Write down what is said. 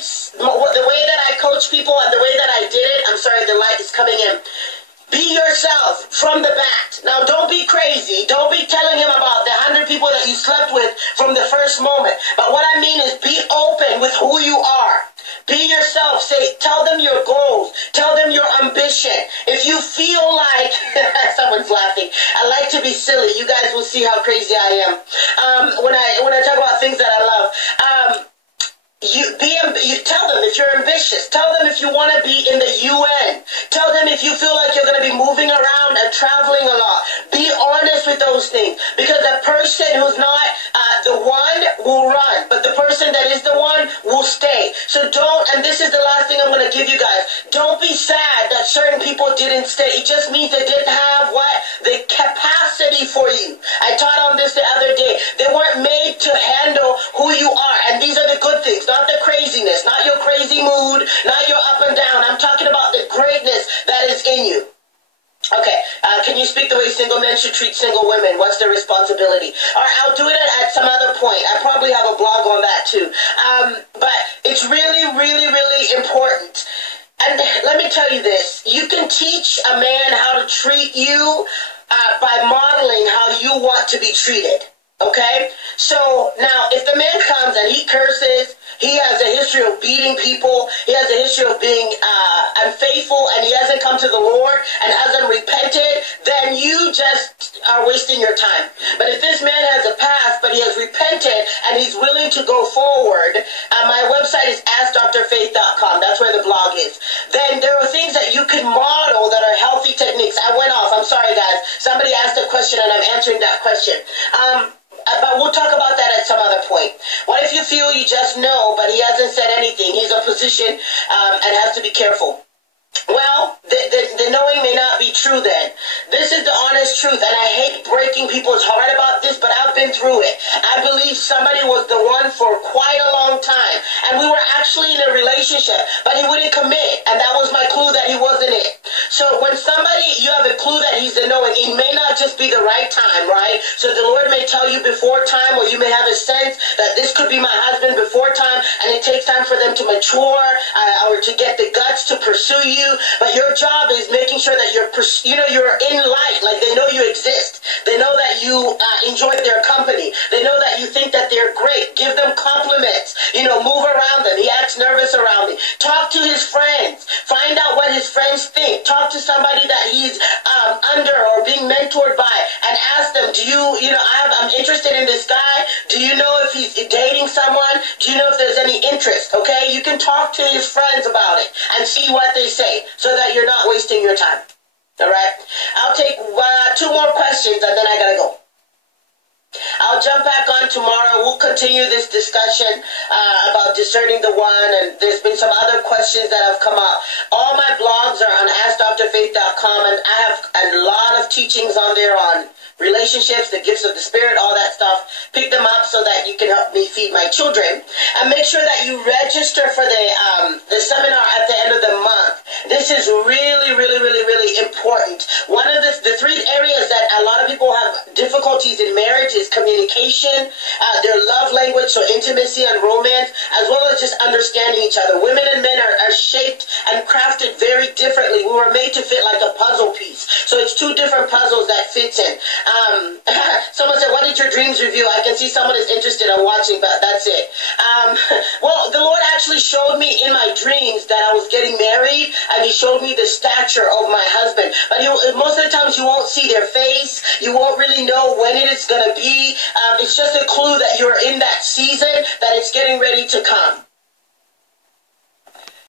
the way that I coach people and the way that I did it, I'm sorry, the light is coming in. Be yourself from the bat. Now, don't be crazy. Don't be telling him about the 100 people that you slept with from the first moment. But what I mean is be open with who you are. Be yourself. Tell them your goals. Tell them your ambition. If you feel like, someone's laughing, I like to be silly. You guys will see how crazy I am. When I talk about things that I love. You tell them if you're ambitious. Tell them if you want to be in the UN. Tell them if you feel like you're going to be moving around and traveling a lot. Be honest with those things. Because a person who's not the one will run. But the person that is the one will stay. So don't, and this is the last thing I'm going to give you guys. Don't be sad that certain people didn't stay. It just means they didn't have what? The capacity for you. I taught on this the other day. They weren't made to handle who you are. And these are the good things. Not the craziness, not your crazy mood, not your up and down. I'm talking about the greatness that is in you. Okay, can you speak the way single men should treat single women? What's their responsibility? All right, I'll do it at some other point. I probably have a blog on that too. But it's really, really, really important. And let me tell you this. You can teach a man how to treat you by modeling how you want to be treated. Okay? So, now, if the man comes and he curses, he has a history of beating people, he has a history of being unfaithful, and he hasn't come to the Lord and hasn't repented, then you just are wasting your time. But if this man has a past, but he has repented, and he's willing to go forward, my website is AskDrFaith.com. That's where the blog is. Then there are things that you can model that are healthy techniques. I went off. I'm sorry, guys. Somebody asked a question, and I'm answering that question. But we'll talk about that at some other point. What if you feel you just know, but he hasn't said anything? He's in a position and has to be careful. Well, the knowing may not be true then. This is the honest truth, and I hate breaking people's heart about this, but I've been through it. I believe somebody was the one for quite a long time, and we were actually in a relationship, but he wouldn't commit, and that was my clue that he wasn't it. So when somebody, you have a clue that he's the knowing, it may not just be the right time, right? So the Lord may tell you before time, or you may have a sense that this could be my husband before time, and it takes time for them to mature, or to get the guts to pursue you. But your job is making sure that you're in light, like they know you exist. They know that you enjoy their company. They know that you think that they're great. Give them compliments. Move around them. He acts nervous around me. Talk to his friends. Find out what his friends think. Talk to somebody that he's under or being mentored by, and ask them, I'm interested in this guy. Do you know if he's dating someone? Do you know if there's any interest? Okay, you can talk to his friends about it and see what they say, so that you're not wasting your time. All right? I'll take 2 more questions, and then I gotta go. I'll jump back on tomorrow. We'll continue this discussion about discerning the one, and there's been some other questions that have come up. All my blogs are on AskDrFaith.com, and I have a lot of teachings on there on relationships, the gifts of the Spirit, all that stuff. Pick them up so that you can help me feed my children. And make sure that you register for the seminar at the end of the month. This is really, really, really, really important. One of the 3 areas that a lot of people have difficulties in marriage is communication, their love language, so intimacy and romance, as well as just understanding each other. Women and men are shaped and crafted very differently. We were made to fit like a puzzle piece. So it's 2 different puzzles that fits in. Someone said, what did your dreams reveal? I can see someone is interested in watching, but that's it. Well, the Lord actually showed me in my dreams that I was getting married, and he showed me the stature of my husband. But most of the times you won't see their face. You won't really know when it is going to be. It's just a clue that you're in that season, that it's getting ready to come.